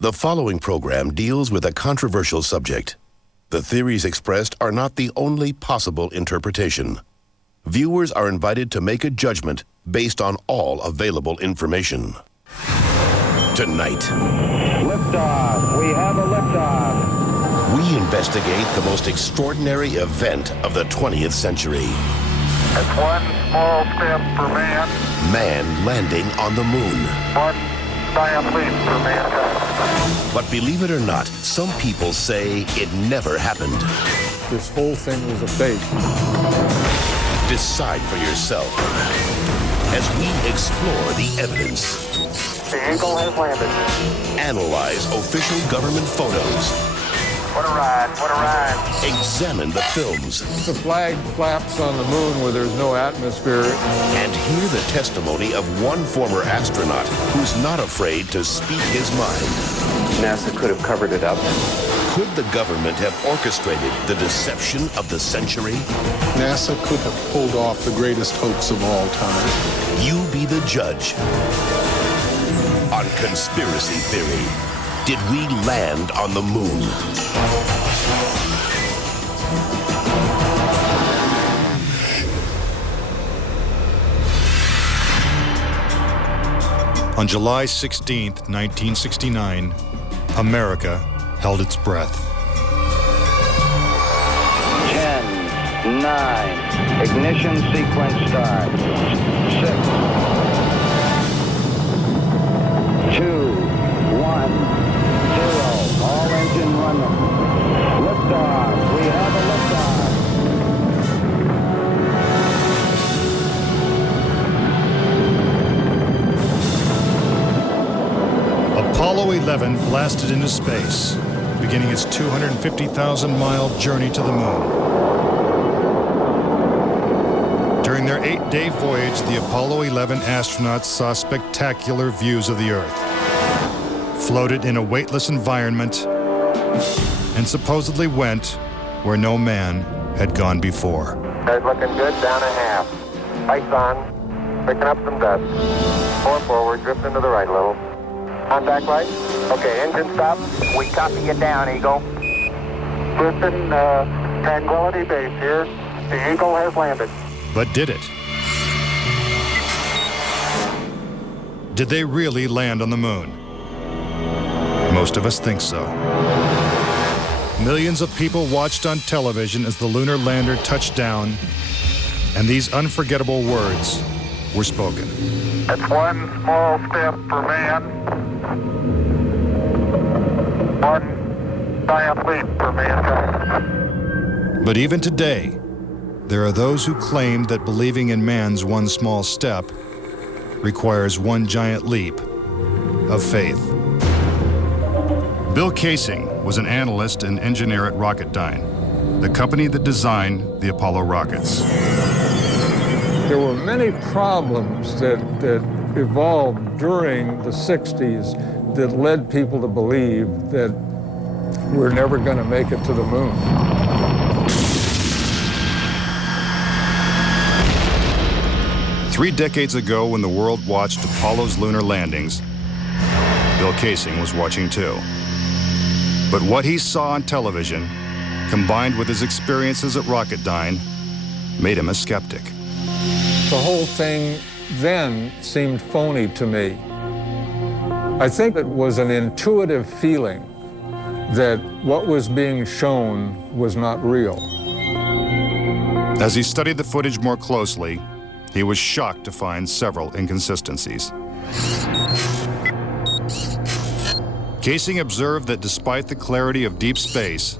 The following program deals with a controversial subject. The theories expressed are not the only possible interpretation. Viewers are invited to make a judgment based on all available information. Tonight, liftoff. We have a liftoff. We investigate the most extraordinary event of the 20th century. It's one small step for man. Man landing on the moon. One giant leap for mankind. But believe it or not, some people say it never happened. This whole thing was a fake. Decide for yourself as we explore the evidence. The Eagle has landed. Analyze official government photos. What a ride, what a ride. Examine the films. The flag flaps on the moon where there's no atmosphere. And hear the testimony of one former astronaut who's not afraid to speak his mind. NASA could have covered it up. Could the government have orchestrated the deception of the century? NASA could have pulled off the greatest hoax of all time. You be the judge. On Conspiracy Theory, did we land on the moon? On July 16th, 1969, America held its breath. 10, 9, ignition sequence start. 6, 2, 1, 0. All engine running. Liftoff. We have a liftoff. Apollo 11 blasted into space, beginning its 250,000-mile journey to the moon. During their 8-day voyage, the Apollo 11 astronauts saw spectacular views of the Earth, floated in a weightless environment, and supposedly went where no man had gone before. Guys looking good, down a half. Lights on, picking up some dust. 4 forward, drift into the right a little. Contact light. Okay, engine stop. We copy you down, Eagle. Houston, Tranquility Base here. The Eagle has landed. But did it? Did they really land on the moon? Most of us think so. Millions of people watched on television as the lunar lander touched down, and these unforgettable words were spoken. It's one small step for man. One giant leap for mankind. But even today, there are those who claim that believing in man's one small step requires one giant leap of faith. Bill Casing was an analyst and engineer at Rocketdyne, the company that designed the Apollo rockets. There were many problems that evolved during the 60s that led people to believe that we're never going to make it to the moon. Three decades ago, when the world watched Apollo's lunar landings, Bill Casing was watching too. But what he saw on television, combined with his experiences at Rocketdyne, made him a skeptic. The whole thing then seemed phony to me. I think it was an intuitive feeling that what was being shown was not real. As he studied the footage more closely, he was shocked to find several inconsistencies. Casing observed that despite the clarity of deep space,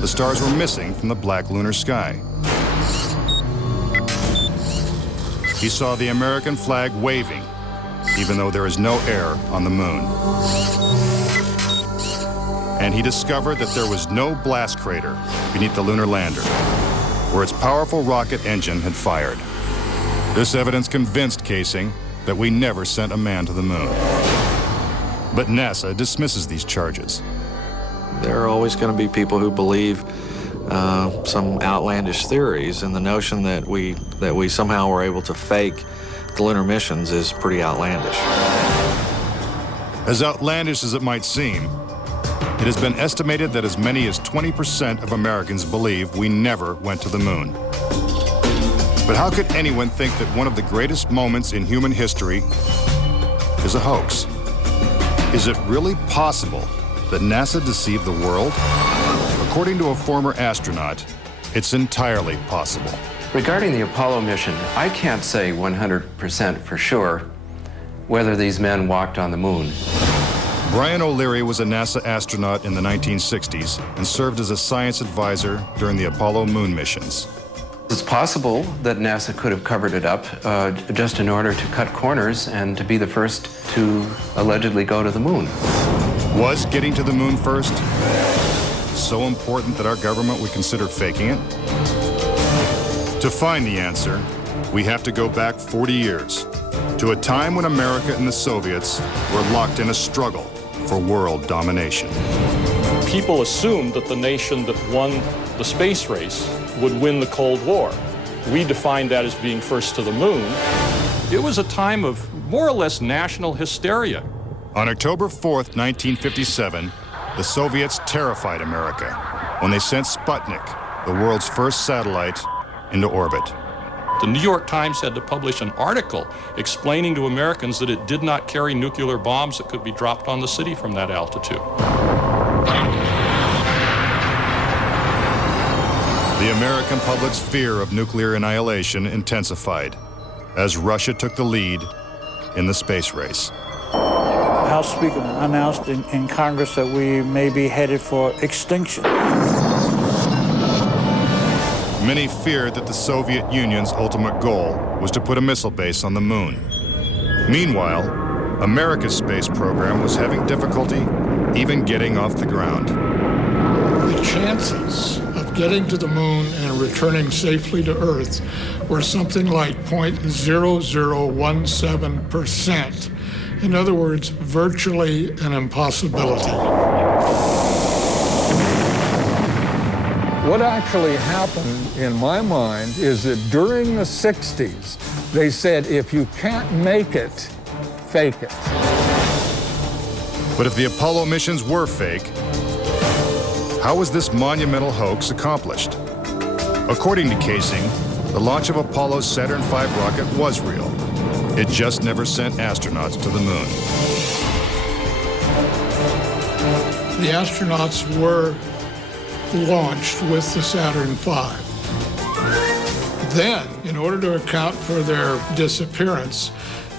the stars were missing from the black lunar sky. He saw the American flag waving, even though there is no air on the moon. And he discovered that there was no blast crater beneath the lunar lander, where its powerful rocket engine had fired. This evidence convinced Casing that we never sent a man to the moon. But NASA dismisses these charges. There are always going to be people who believe some outlandish theories, and the notion that we somehow were able to fake the lunar missions is pretty outlandish. As outlandish as it might seem, it has been estimated that as many as 20% of Americans believe we never went to the moon. But how could anyone think that one of the greatest moments in human history is a hoax? Is it really possible that NASA deceived the world? According to a former astronaut, it's entirely possible. Regarding the Apollo mission, I can't say 100% for sure whether these men walked on the moon. Brian O'Leary was a NASA astronaut in the 1960s and served as a science advisor during the Apollo moon missions. It's possible that NASA could have covered it up just in order to cut corners and to be the first to allegedly go to the moon. Was getting to the moon first so important that our government would consider faking it? To find the answer, we have to go back 40 years, to a time when America and the Soviets were locked in a struggle for world domination. People assumed that the nation that won the space race would win the Cold War. We defined that as being first to the moon. It was a time of more or less national hysteria. On October 4th, 1957, the Soviets terrified America when they sent Sputnik, the world's first satellite, into orbit. The New York Times had to publish an article explaining to Americans that it did not carry nuclear bombs that could be dropped on the city from that altitude. The American public's fear of nuclear annihilation intensified as Russia took the lead in the space race. House Speaker announced in Congress that we may be headed for extinction. Many feared that the Soviet Union's ultimate goal was to put a missile base on the moon. Meanwhile, America's space program was having difficulty even getting off the ground. The chances of getting to the moon and returning safely to Earth were something like 0.0017%. In other words, virtually an impossibility. What actually happened in my mind is that during the 60s, they said, if you can't make it, fake it. But if the Apollo missions were fake, how was this monumental hoax accomplished? According to Casing, the launch of Apollo's Saturn V rocket was real. It just never sent astronauts to the moon. The astronauts were launched with the Saturn V. Then, in order to account for their disappearance,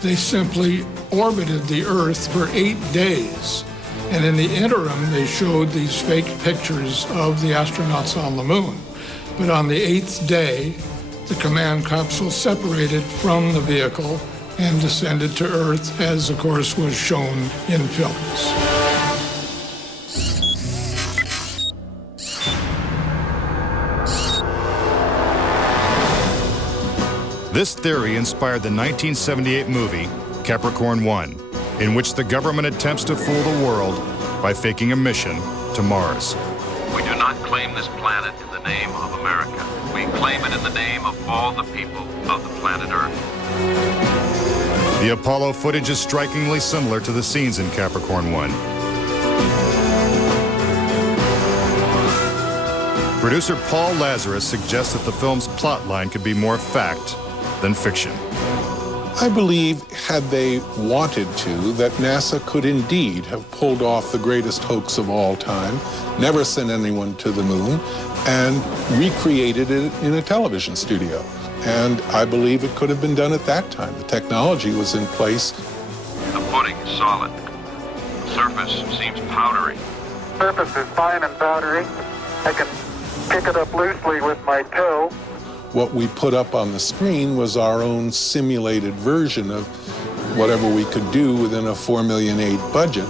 they simply orbited the Earth for 8 days. And in the interim, they showed these fake pictures of the astronauts on the moon. But on the 8th day, the command capsule separated from the vehicle and descended to Earth, as of course was shown in films. This theory inspired the 1978 movie Capricorn 1, in which the government attempts to fool the world by faking a mission to Mars. We do not claim this planet in the name of America. We claim it in the name of all the people of the planet Earth. The Apollo footage is strikingly similar to the scenes in Capricorn 1. Producer Paul Lazarus suggests that the film's plotline could be more fact than fiction. I believe, had they wanted to, that NASA could indeed have pulled off the greatest hoax of all time, never sent anyone to the moon, and recreated it in a television studio. And I believe it could have been done at that time. The technology was in place. The footing is solid. The surface seems powdery. Surface is fine and powdery. I can pick it up loosely with my toe. What we put up on the screen was our own simulated version of whatever we could do within a $4 million aid budget.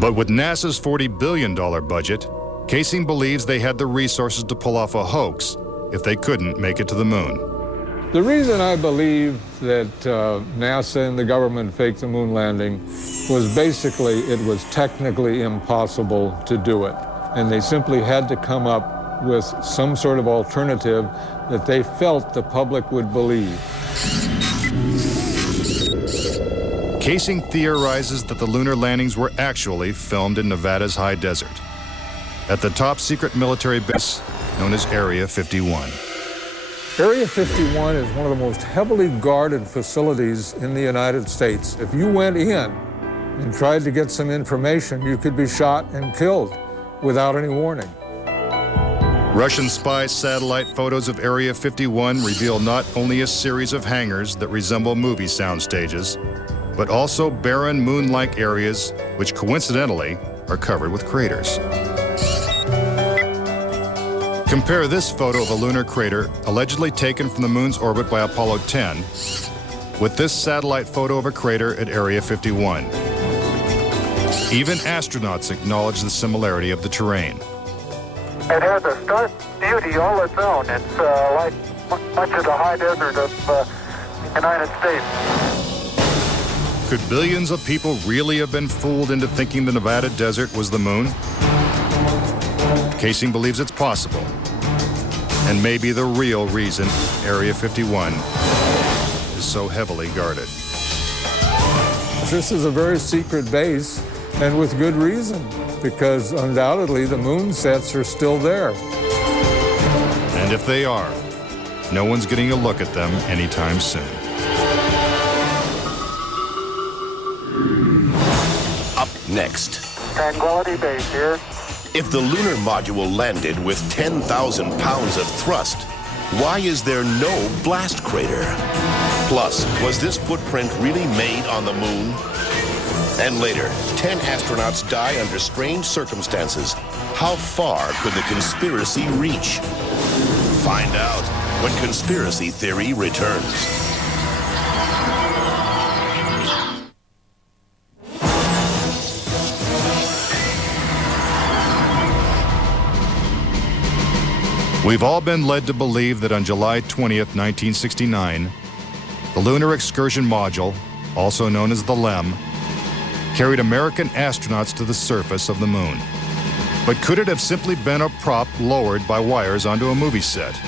But with NASA's $40 billion budget, Casing believes they had the resources to pull off a hoax if they couldn't make it to the moon. The reason I believe that NASA and the government faked the moon landing was basically it was technically impossible to do it. And they simply had to come up with some sort of alternative that they felt the public would believe. Casing theorizes that the lunar landings were actually filmed in Nevada's high desert, at the top secret military base known as Area 51. Area 51 is one of the most heavily guarded facilities in the United States. If you went in and tried to get some information, you could be shot and killed without any warning. Russian spy satellite photos of Area 51 reveal not only a series of hangars that resemble movie sound stages, but also barren moon-like areas which coincidentally are covered with craters. Compare this photo of a lunar crater allegedly taken from the moon's orbit by Apollo 10 with this satellite photo of a crater at Area 51. Even astronauts acknowledge the similarity of the terrain. It has a stark beauty all its own. It's like much of the high desert of the United States. Could billions of people really have been fooled into thinking the Nevada desert was the moon? Casing believes it's possible, and maybe the real reason Area 51 is so heavily guarded. This is a very secret base, and with good reason, because undoubtedly the moon sets are still there. And if they are, no one's getting a look at them anytime soon. Up next. Tranquility Base here. If the lunar module landed with 10,000 pounds of thrust, why is there no blast crater? Plus, was this footprint really made on the moon? And later, 10 astronauts die under strange circumstances. How far could the conspiracy reach? Find out when Conspiracy Theory returns. We've all been led to believe that on July 20th, 1969, the Lunar Excursion Module, also known as the LEM, carried American astronauts to the surface of the moon. But could it have simply been a prop lowered by wires onto a movie set?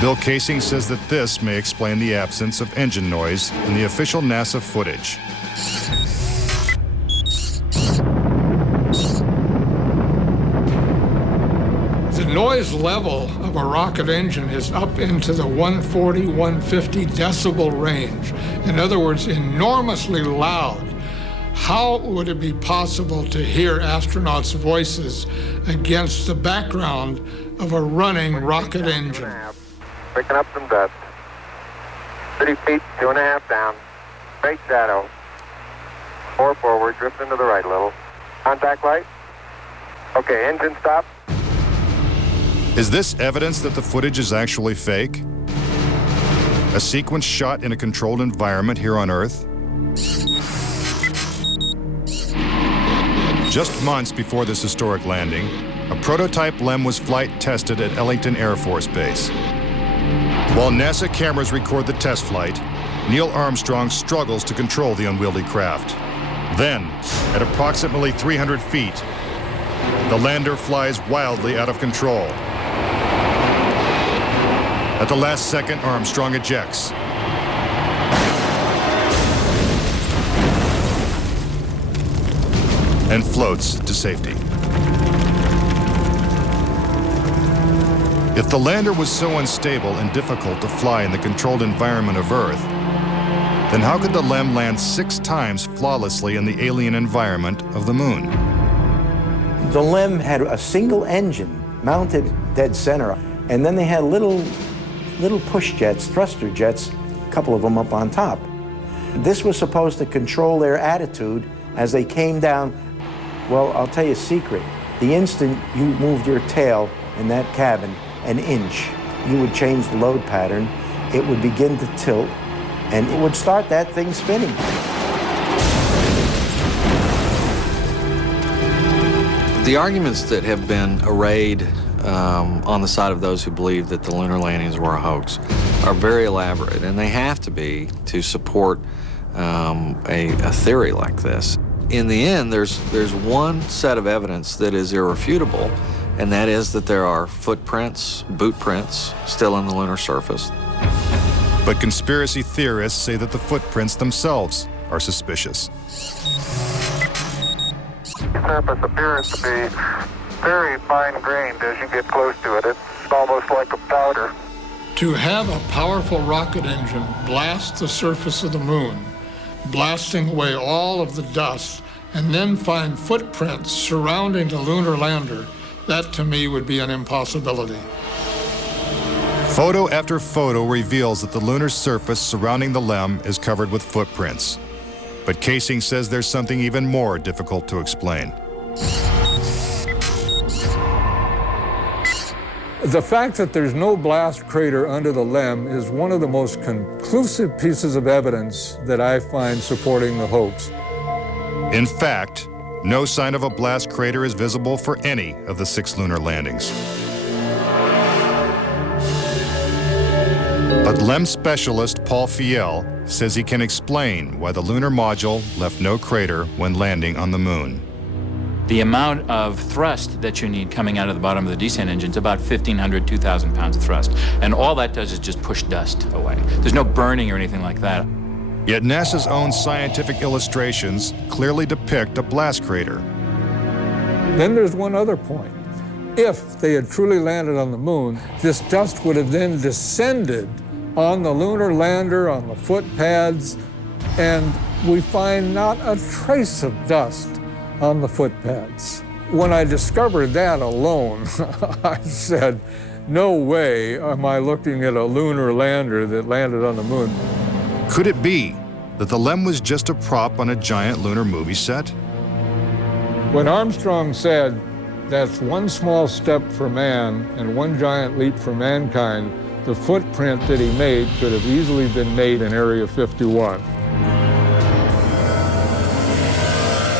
Bill Casing says that this may explain the absence of engine noise in the official NASA footage. The noise level of a rocket engine is up into the 140, 150 decibel range. In other words, enormously loud. How would it be possible to hear astronauts' voices against the background of a running rocket engine? Picking up some dust. 30 feet, 2.5 down. Straight shadow. 4 forward, drift into the right a little. Contact light. Okay, engine stop. Is this evidence that the footage is actually fake? A sequence shot in a controlled environment here on Earth? Just months before this historic landing, a prototype LEM was flight tested at Ellington Air Force Base. While NASA cameras record the test flight, Neil Armstrong struggles to control the unwieldy craft. Then, at approximately 300 feet, the lander flies wildly out of control. At the last second, Armstrong ejects. And floats to safety. If the lander was so unstable and difficult to fly in the controlled environment of Earth, then how could the LEM land 6 times flawlessly in the alien environment of the moon? The LEM had a single engine mounted dead center, and then they had little push jets, thruster jets, a couple of them up on top. This was supposed to control their attitude as they came down. Well, I'll tell you a secret. The instant you moved your tail in that cabin an inch, you would change the load pattern, it would begin to tilt, and it would start that thing spinning. The arguments that have been arrayed on the side of those who believe that the lunar landings were a hoax are very elaborate, and they have to be to support a theory like this. In the end, there's one set of evidence that is irrefutable, and that is that there are footprints, boot prints, still on the lunar surface. But conspiracy theorists say that the footprints themselves are suspicious. The surface appears to be very fine-grained as you get close to it. It's almost like a powder. To have a powerful rocket engine blast the surface of the moon, blasting away all of the dust, and then find footprints surrounding the lunar lander, that to me would be an impossibility. Photo after photo reveals that the lunar surface surrounding the LEM is covered with footprints. But Casing says there's something even more difficult to explain. The fact that there's no blast crater under the LEM is one of the most conclusive pieces of evidence that I find supporting the hoax. In fact, no sign of a blast crater is visible for any of the 6 lunar landings. But LEM specialist Paul FJELD says he can explain why the lunar module left no crater when landing on the moon. The amount of thrust that you need coming out of the bottom of the descent engine is about 1,500, 2,000 pounds of thrust. And all that does is just push dust away. There's no burning or anything like that. Yet NASA's own scientific illustrations clearly depict a blast crater. Then there's one other point. If they had truly landed on the moon, this dust would have then descended on the lunar lander, on the foot pads, and we find not a trace of dust on the foot pads. When I discovered that alone, I said, no way am I looking at a lunar lander that landed on the moon. Could it be that the LEM was just a prop on a giant lunar movie set? When Armstrong said, that's one small step for man and one giant leap for mankind, the footprint that he made could have easily been made in Area 51.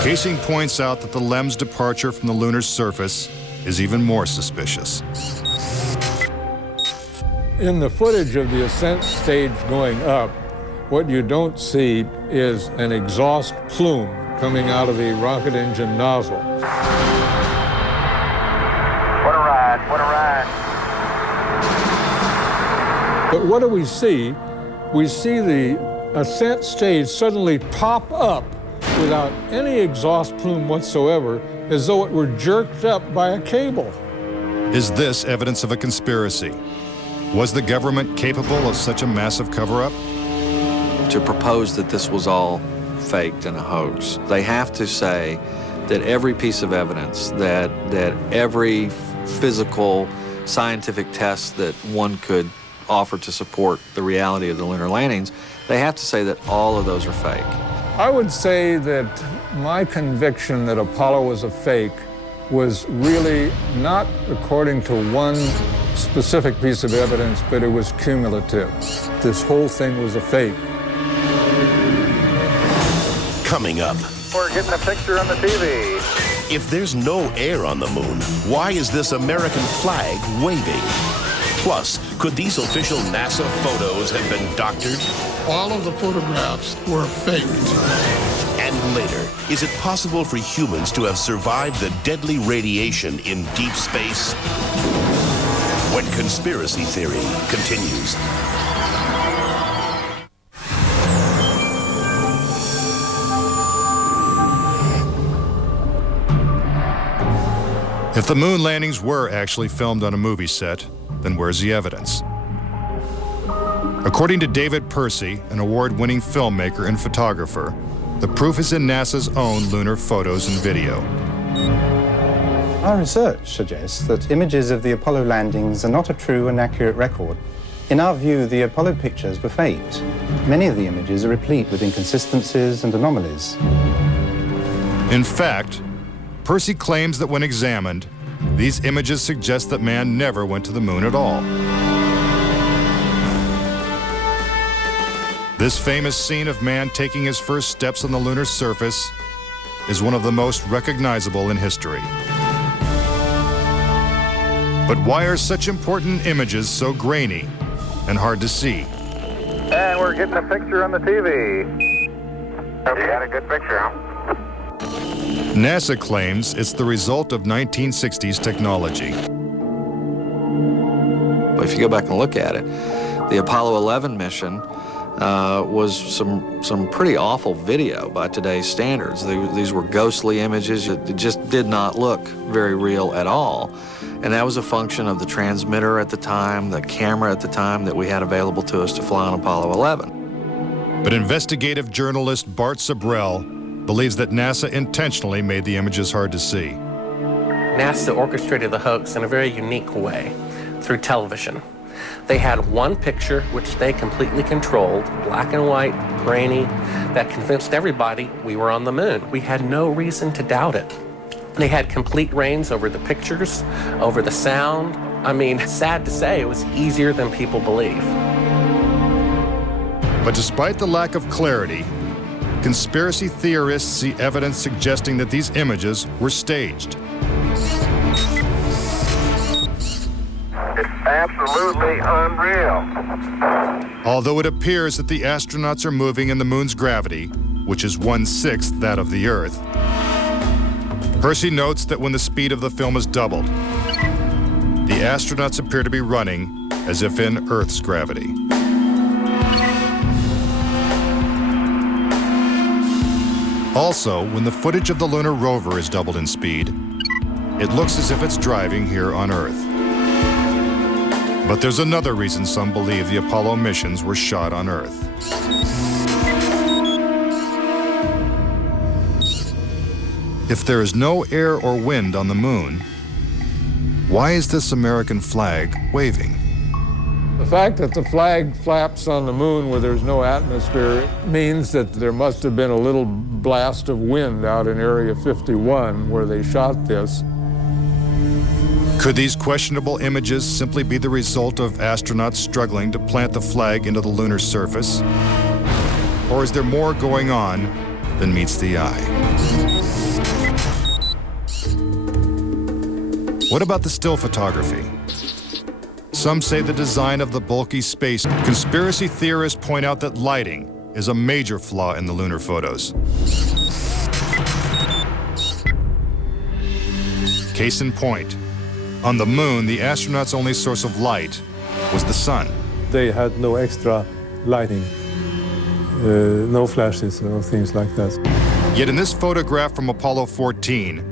Casing points out that the LEM's departure from the lunar surface is even more suspicious. In the footage of the ascent stage going up, what you don't see is an exhaust plume coming out of the rocket engine nozzle. What a ride, what a ride. But what do we see? We see the ascent stage suddenly pop up without any exhaust plume whatsoever, as though it were jerked up by a cable. Is this evidence of a conspiracy? Was the government capable of such a massive cover-up? To propose that this was all faked and a hoax, they have to say that every piece of evidence, that every physical, scientific test that one could offer to support the reality of the lunar landings, they have to say that all of those are fake. I would say that my conviction that Apollo was a fake was really not according to one specific piece of evidence, but it was cumulative. This whole thing was a fake. Coming up. We're getting a picture on the TV. If there's no air on the moon, why is this American flag waving? Plus, could these official NASA photos have been doctored? All of the photographs were faked. And later, is it possible for humans to have survived the deadly radiation in deep space? When Conspiracy Theory continues. If the moon landings were actually filmed on a movie set, then where's the evidence? According to David Percy, an award-winning filmmaker and photographer, the proof is in NASA's own lunar photos and video. Our research suggests that images of the Apollo landings are not a true and accurate record. In our view, the Apollo pictures were faked. Many of the images are replete with inconsistencies and anomalies. In fact, Percy claims that when examined, these images suggest that man never went to the moon at all. This famous scene of man taking his first steps on the lunar surface is one of the most recognizable in history. But why are such important images so grainy and hard to see? And we're getting a picture on the TV. You got a good picture, huh? NASA claims it's the result of 1960s technology. But if you go back and look at it, The Apollo 11 mission was some pretty awful video by today's standards. These were ghostly images. It just did not look very real at all. And that was a function of the transmitter at the time, the camera at the time that we had available to us to fly on Apollo 11. But investigative journalist Bart Sabrell believes that NASA intentionally made the images hard to see. NASA orchestrated the hoax in a very unique way through television. They had one picture which they completely controlled, black and white, grainy, that convinced everybody we were on the moon. We had no reason to doubt it. They had complete reins over the pictures, over the sound. I mean, sad to say, it was easier than people believe. But despite the lack of clarity, conspiracy theorists see evidence suggesting that these images were staged. It's absolutely unreal. Although it appears that the astronauts are moving in the moon's gravity, which is 1/6 that of the Earth, Percy notes that when the speed of the film is doubled, the astronauts appear to be running as if in Earth's gravity. Also, when the footage of the lunar rover is doubled in speed, it looks as if it's driving here on Earth. But there's another reason some believe the Apollo missions were shot on Earth. If there is no air or wind on the moon, why is this American flag waving? The fact that the flag flaps on the moon where there's no atmosphere means that there must have been a little blast of wind out in Area 51 where they shot this. Could these questionable images simply be the result of astronauts struggling to plant the flag into the lunar surface? Or is there more going on than meets the eye? What about the still photography? Some say the design of the bulky space. Conspiracy theorists point out that lighting is a major flaw in the lunar photos. Case in point, on the moon, the astronauts' only source of light was the sun. They had no extra lighting, no flashes or things like that. Yet in this photograph from Apollo 14,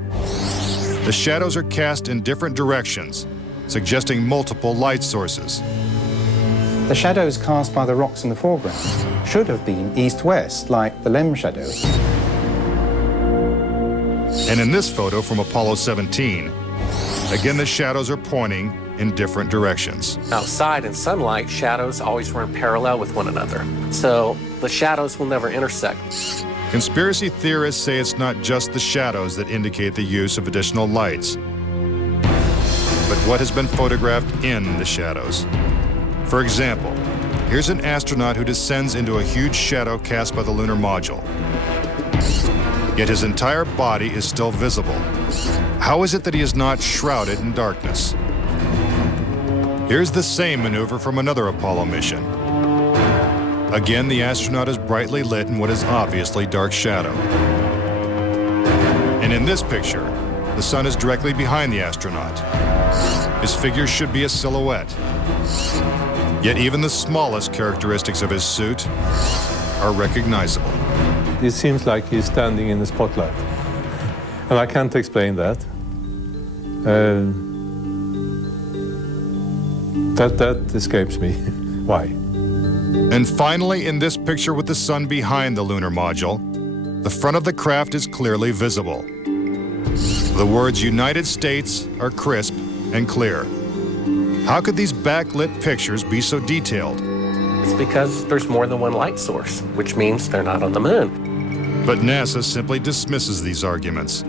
the shadows are cast in different directions, suggesting multiple light sources. The shadows cast by the rocks in the foreground should have been east-west, like the LEM shadow. And in this photo from Apollo 17, again the shadows are pointing in different directions. Outside in sunlight, shadows always run parallel with one another. So the shadows will never intersect. Conspiracy theorists say it's not just the shadows that indicate the use of additional lights, but what has been photographed in the shadows. For example, here's an astronaut who descends into a huge shadow cast by the lunar module. Yet his entire body is still visible. How is it that he is not shrouded in darkness? Here's the same maneuver from another Apollo mission. Again, the astronaut is brightly lit in what is obviously dark shadow. And in this picture, the sun is directly behind the astronaut. His figure should be a silhouette. Yet even the smallest characteristics of his suit are recognizable. It seems like he's standing in the spotlight. And I can't explain that. That escapes me. Why? And finally, in this picture with the sun behind the lunar module, the front of the craft is clearly visible. The words United States are crisp and clear. How could these backlit pictures be so detailed? It's because there's more than one light source, which means they're not on the moon. But NASA simply dismisses these arguments.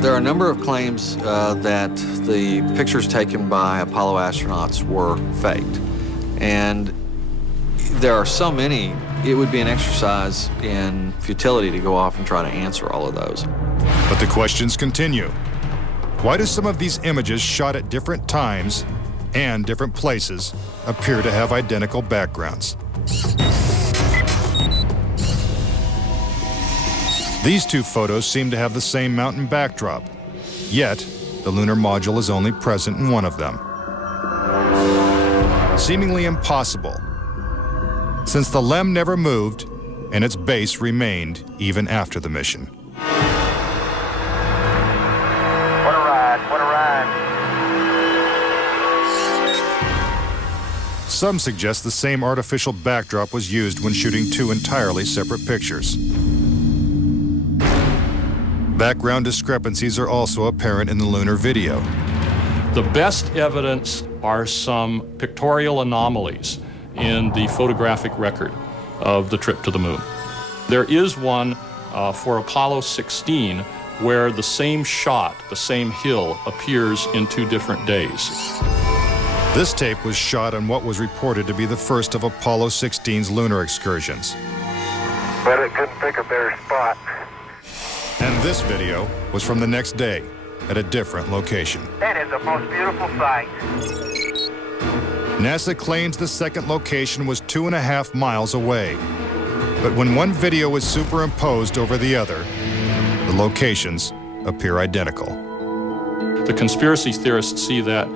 There are a number of claims that the pictures taken by Apollo astronauts were faked. And there are so many, it would be an exercise in futility to go off and try to answer all of those. But the questions continue. Why do some of these images shot at different times and different places appear to have identical backgrounds? These two photos seem to have the same mountain backdrop, yet the lunar module is only present in one of them. Seemingly impossible, since the LEM never moved and its base remained even after the mission. What a ride, what a ride. Some suggest the same artificial backdrop was used when shooting two entirely separate pictures. Background discrepancies are also apparent in the lunar video. The best evidence are some pictorial anomalies in the photographic record of the trip to the moon. There is one for Apollo 16 where the same shot, the same hill, appears in 2 different days. This tape was shot on what was reported to be the first of Apollo 16's lunar excursions. But it couldn't pick a better spot. And this video was from the next day at a different location. That is the most beautiful sight. NASA claims the second location was 2.5 miles away. But when one video is superimposed over the other, the locations appear identical. The conspiracy theorists see that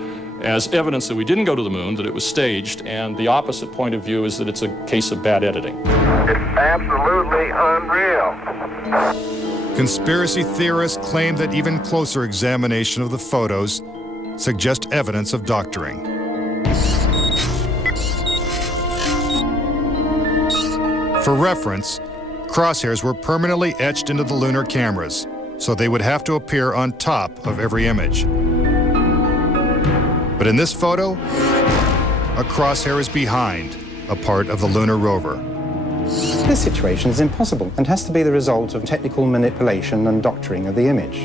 as evidence that we didn't go to the moon, that it was staged, and the opposite point of view is that it's a case of bad editing. It's absolutely unreal. Conspiracy theorists claim that even closer examination of the photos suggest evidence of doctoring. For reference, crosshairs were permanently etched into the lunar cameras, so they would have to appear on top of every image. But in this photo, a crosshair is behind a part of the lunar rover. This situation is impossible and has to be the result of technical manipulation and doctoring of the image.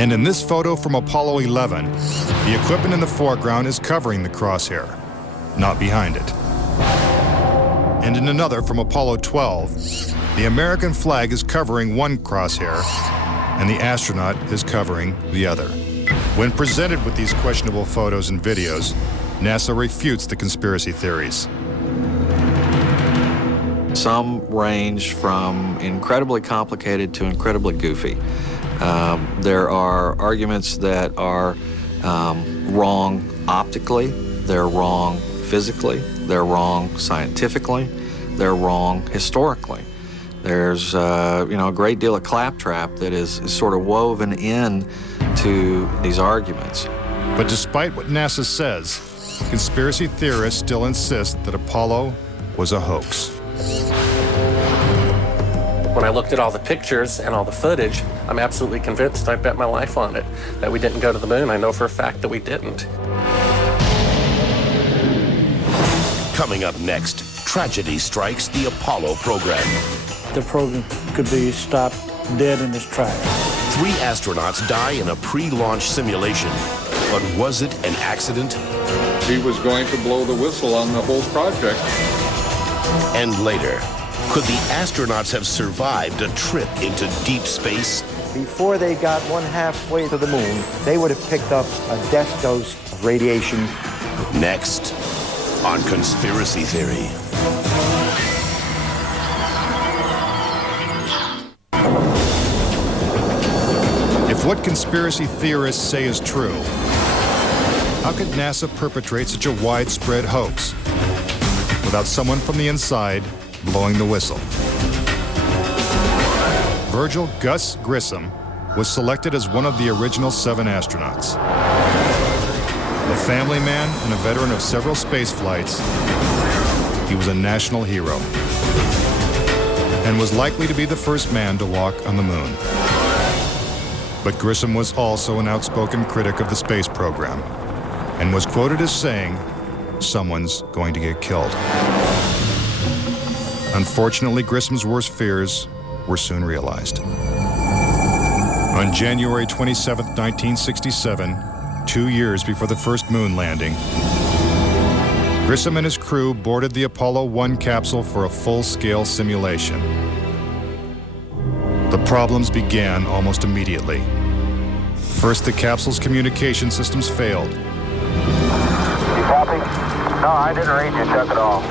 And in this photo from Apollo 11, the equipment in the foreground is covering the crosshair, not behind it. And in another from Apollo 12, the American flag is covering one crosshair, and the astronaut is covering the other. When presented with these questionable photos and videos, NASA refutes the conspiracy theories. Some range from incredibly complicated to incredibly goofy. There are arguments that are wrong optically, they're wrong physically, they're wrong scientifically, they're wrong historically. There's a great deal of claptrap that is sort of woven in to these arguments. But despite what NASA says, conspiracy theorists still insist that Apollo was a hoax. When I looked at all the pictures and all the footage, I'm absolutely convinced, I bet my life on it, that we didn't go to the moon. I know for a fact that we didn't. Coming up next, tragedy strikes the Apollo program. The program could be stopped dead in its tracks. 3 astronauts die in a pre-launch simulation. But was it an accident? He was going to blow the whistle on the whole project. And later, could the astronauts have survived a trip into deep space? Before they got 1/2 to the moon, they would have picked up a death dose of radiation. Next on Conspiracy Theory. If what conspiracy theorists say is true, how could NASA perpetrate such a widespread hoax without someone from the inside blowing the whistle? Virgil Gus Grissom was selected as one of the original 7 astronauts. A family man and a veteran of several space flights, he was a national hero and was likely to be the first man to walk on the moon. But Grissom was also an outspoken critic of the space program and was quoted as saying, "Someone's going to get killed." Unfortunately, Grissom's worst fears were soon realized. On January 27, 1967, 2 years before the first moon landing, Grissom and his crew boarded the Apollo 1 capsule for a full-scale simulation. The problems began almost immediately. First, the capsule's communication systems failed. You copy? No, I didn't read you, Chuck, at all.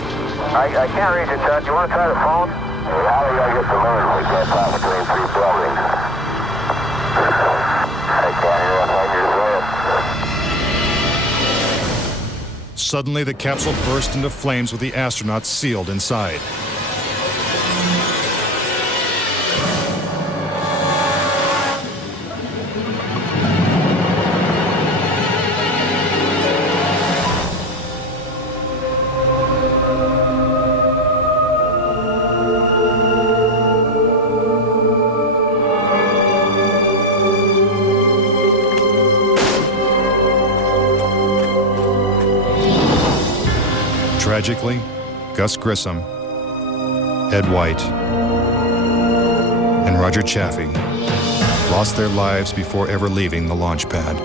I can't read you, Chuck. You want to try the phone? How do I get to learn? We can't talk between 3 buildings. I can't hear a thing you're saying. Suddenly, the capsule burst into flames with the astronauts sealed inside. Tragically, Gus Grissom, Ed White, and Roger Chaffee lost their lives before ever leaving the launch pad.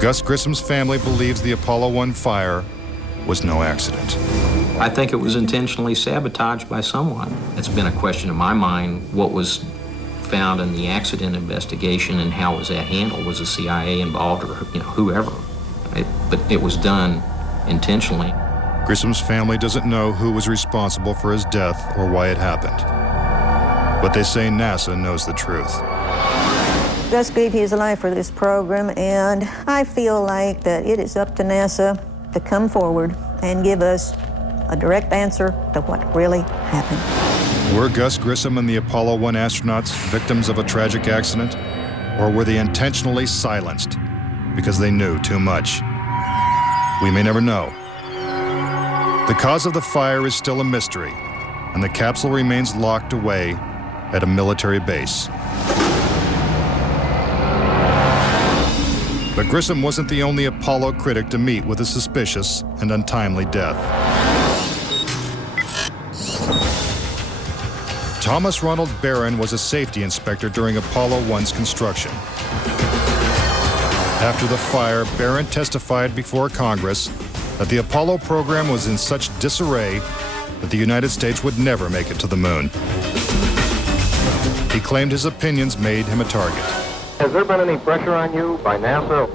Gus Grissom's family believes the Apollo 1 fire was no accident. I think it was intentionally sabotaged by someone. It's been a question in my mind, what was found in the accident investigation and how was that handled? Was the CIA involved or whoever? But it was done intentionally. Grissom's family doesn't know who was responsible for his death or why it happened. But they say NASA knows the truth. Gus gave his life for this program, and I feel like that it is up to NASA to come forward and give us a direct answer to what really happened. Were Gus Grissom and the Apollo 1 astronauts victims of a tragic accident? Or were they intentionally silenced because they knew too much? We may never know. The cause of the fire is still a mystery, and the capsule remains locked away at a military base. But Grissom wasn't the only Apollo critic to meet with a suspicious and untimely death. Thomas Ronald Barron was a safety inspector during Apollo 1's construction. After the fire, Barron testified before Congress that the Apollo program was in such disarray that the United States would never make it to the moon. He claimed his opinions made him a target. Has there been any pressure on you by NASA?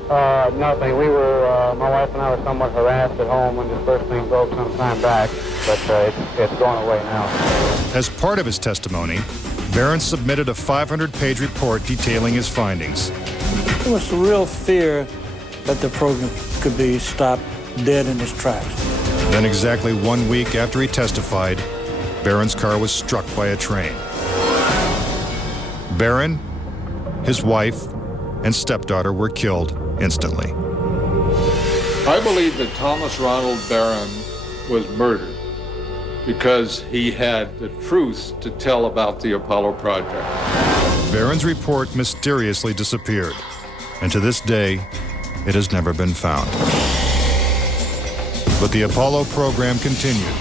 Nothing. We were, my wife and I were somewhat harassed at home when this first thing broke some time back, but it's gone away now. As part of his testimony, Barron submitted a 500-page report detailing his findings. It was a real fear that the program could be stopped dead in its tracks. Then exactly 1 week after he testified, Barron's car was struck by a train. Barron, his wife, and stepdaughter were killed instantly. I believe that Thomas Ronald Barron was murdered because he had the truth to tell about the Apollo project. Barron's report mysteriously disappeared, and to this day, it has never been found. But the Apollo program continued,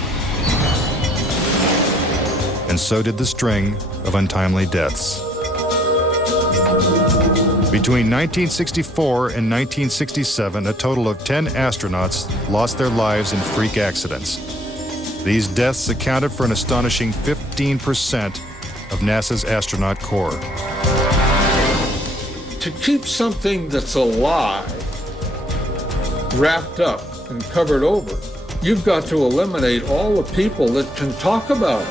and so did the string of untimely deaths. Between 1964 and 1967, a total of 10 astronauts lost their lives in freak accidents. These deaths accounted for an astonishing 15% of NASA's astronaut corps. To keep something that's alive wrapped up and covered over, you've got to eliminate all the people that can talk about it.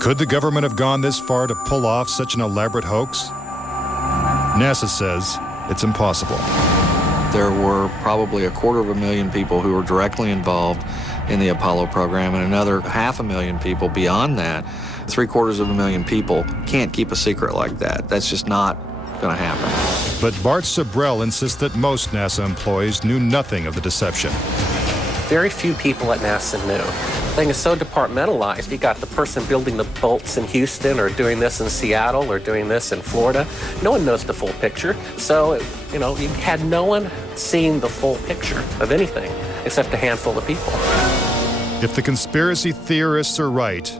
Could the government have gone this far to pull off such an elaborate hoax? NASA says it's impossible. There were probably 250,000 people who were directly involved in the Apollo program, and another 500,000 people beyond that. 750,000 people can't keep a secret like that. That's just not going to happen. But Bart Sabrell insists that most NASA employees knew nothing of the deception. Very few people at NASA knew. The thing is so departmentalized. You got the person building the bolts in Houston, or doing this in Seattle, or doing this in Florida. No one knows the full picture. So, you had no one seeing the full picture of anything except a handful of people. If the conspiracy theorists are right,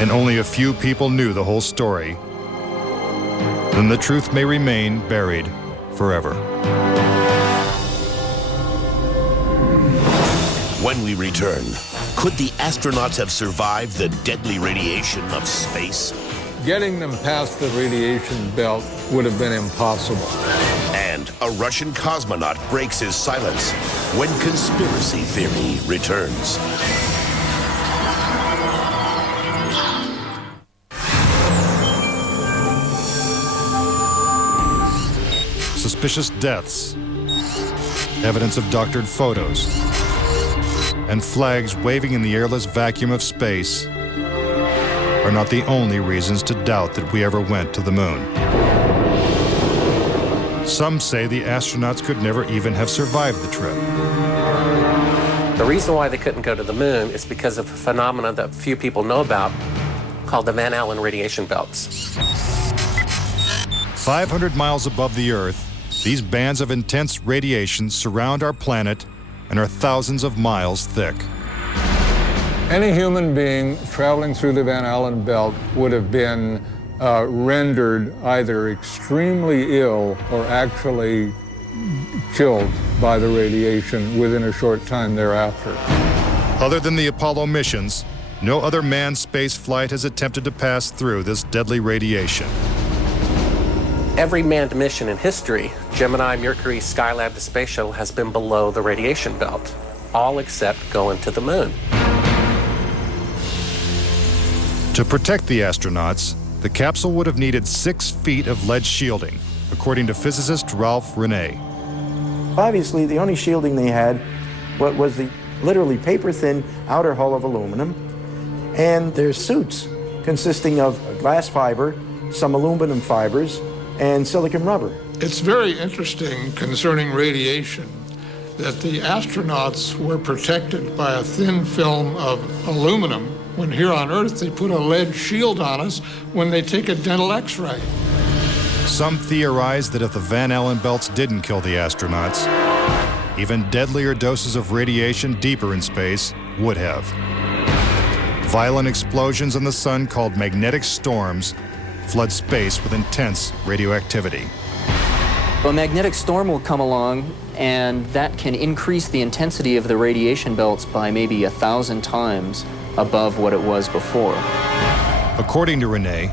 and only a few people knew the whole story, then the truth may remain buried forever. When we return, could the astronauts have survived the deadly radiation of space? Getting them past the radiation belt would have been impossible. And a Russian cosmonaut breaks his silence when Conspiracy Theory returns. suspicious deaths, evidence of doctored photos, and flags waving in the airless vacuum of space are not the only reasons to doubt that we ever went to the moon. Some say the astronauts could never even have survived the trip. The reason why they couldn't go to the moon is because of a phenomenon that few people know about called the Van Allen radiation belts. 500 miles above the Earth, these bands of intense radiation surround our planet and are thousands of miles thick. Any human being traveling through the Van Allen belt would have been rendered either extremely ill or actually killed by the radiation within a short time thereafter. Other than the Apollo missions, no other manned space flight has attempted to pass through this deadly radiation. Every manned mission in history, Gemini, Mercury, Skylab, the Space Shuttle, has been below the radiation belt, all except going to the moon. To protect the astronauts, the capsule would have needed 6 feet of lead shielding, according to physicist Ralph Rene. Obviously, the only shielding they had was the literally paper-thin outer hull of aluminum, and their suits consisting of glass fiber, some aluminum fibers, and silicon rubber. It's very interesting concerning radiation that the astronauts were protected by a thin film of aluminum when here on Earth they put a lead shield on us when they take a dental x-ray. Some theorize that if the Van Allen belts didn't kill the astronauts, even deadlier doses of radiation deeper in space would have. Violent explosions in the sun called magnetic storms flood space with intense radioactivity. A magnetic storm will come along, and that can increase the intensity of the radiation belts by maybe 1,000 times above what it was before. According to Rene,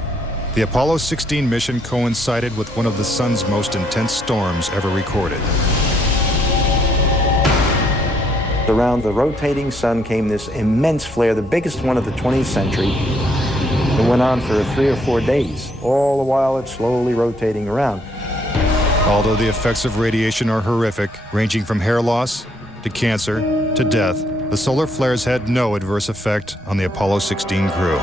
the Apollo 16 mission coincided with one of the sun's most intense storms ever recorded. Around the rotating sun came this immense flare, the biggest one of the 20th century. It went on for 3 or 4 days. All the while it's slowly rotating around. Although the effects of radiation are horrific, ranging from hair loss to cancer to death, the solar flares had no adverse effect on the Apollo 16 crew.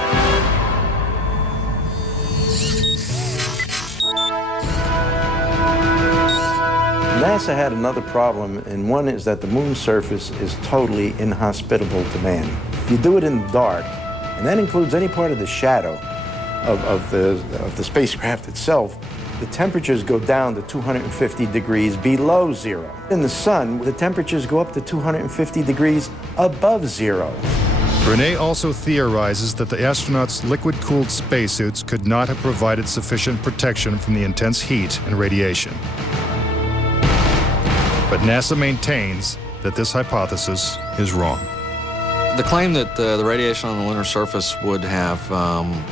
NASA had another problem, and one is that the moon's surface is totally inhospitable to man. If you do it in the dark, and that includes any part of the shadow of the spacecraft itself, the temperatures go down to 250 degrees below zero. In the sun, the temperatures go up to 250 degrees above zero. Rene also theorizes that the astronauts' liquid-cooled spacesuits could not have provided sufficient protection from the intense heat and radiation. But NASA maintains that this hypothesis is wrong. The claim that the radiation on the lunar surface would have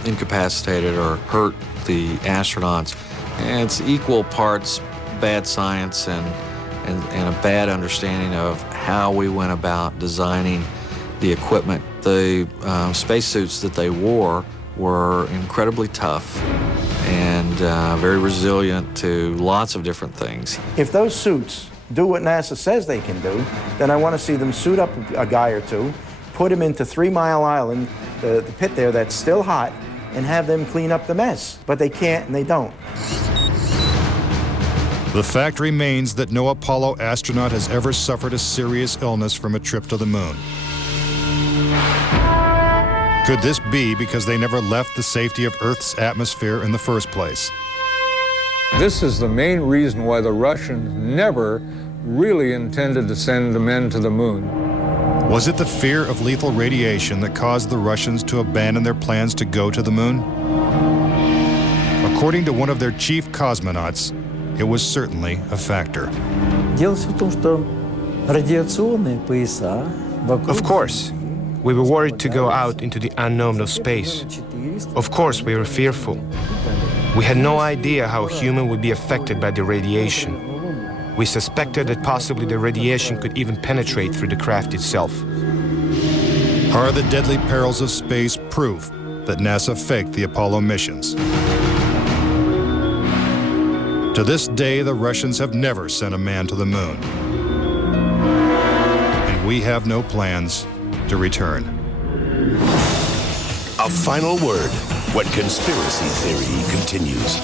incapacitated or hurt the astronauts, it's equal parts bad science and a bad understanding of how we went about designing the equipment. The spacesuits that they wore were incredibly tough and very resilient to lots of different things. If those suits do what NASA says they can do, then I want to see them suit up a guy or two, put him into 3 Mile Island, the pit there that's still hot, and have them clean up the mess. But they can't and they don't. The fact remains that no Apollo astronaut has ever suffered a serious illness from a trip to the moon. Could this be because they never left the safety of Earth's atmosphere in the first place? This is the main reason why the Russians never really intended to send the men to the moon. Was it the fear of lethal radiation that caused the Russians to abandon their plans to go to the moon? According to one of their chief cosmonauts, it was certainly a factor. Of course, we were worried to go out into the unknown of space. Of course, we were fearful. We had no idea how a human would be affected by the radiation. We suspected that possibly the radiation could even penetrate through the craft itself. Are the deadly perils of space proof that NASA faked the Apollo missions? To To this day, the Russians have never sent a man to the moon. And we have no plans to return. A final word when conspiracy theory continues.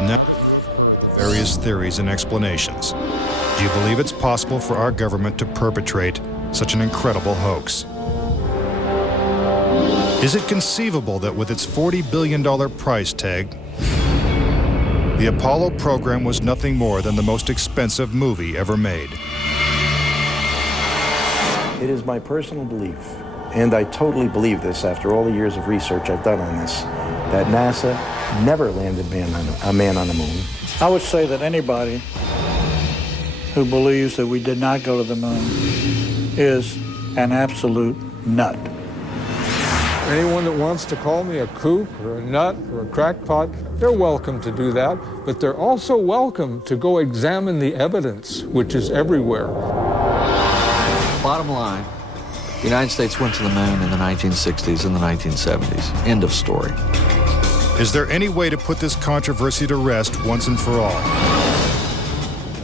Now, various theories and explanations. Do you believe it's possible for our government to perpetrate such an incredible hoax? Is it conceivable that with its $40 billion price tag, the Apollo program was nothing more than the most expensive movie ever made? It is my personal belief, and I totally believe this after all the years of research I've done on this, that NASA never landed a man on the moon. I would say that anybody who believes that we did not go to the moon is an absolute nut. Anyone that wants to call me a kook or a nut or a crackpot, they're welcome to do that, but they're also welcome to go examine the evidence, which is everywhere. Bottom line, the United States went to the moon in the 1960s and the 1970s. End of story. Is there any way to put this controversy to rest once and for all?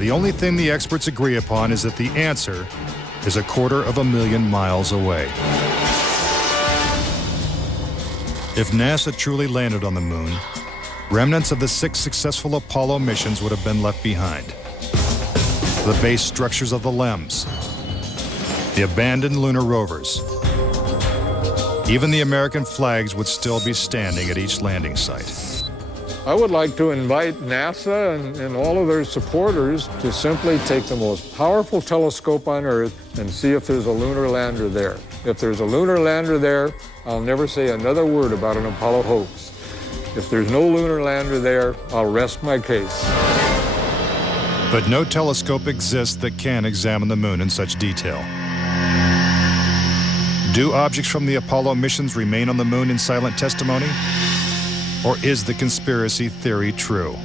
The only thing the experts agree upon is that the answer is 250,000 miles away. If NASA truly landed on the moon, remnants of the 6 successful Apollo missions would have been left behind. The base structures of the LEMs, the abandoned lunar rovers. Even the American flags would still be standing at each landing site. I would like to invite NASA and all of their supporters to simply take the most powerful telescope on Earth and see if there's a lunar lander there. If there's a lunar lander there, I'll never say another word about an Apollo hoax. If there's no lunar lander there, I'll rest my case. But no telescope exists that can examine the moon in such detail. Do objects from the Apollo missions remain on the moon in silent testimony? Or is the conspiracy theory true?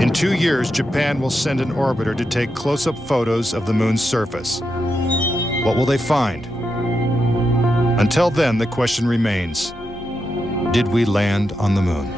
In 2 years, Japan will send an orbiter to take close-up photos of the moon's surface. What will they find? Until then, the question remains, did we land on the moon?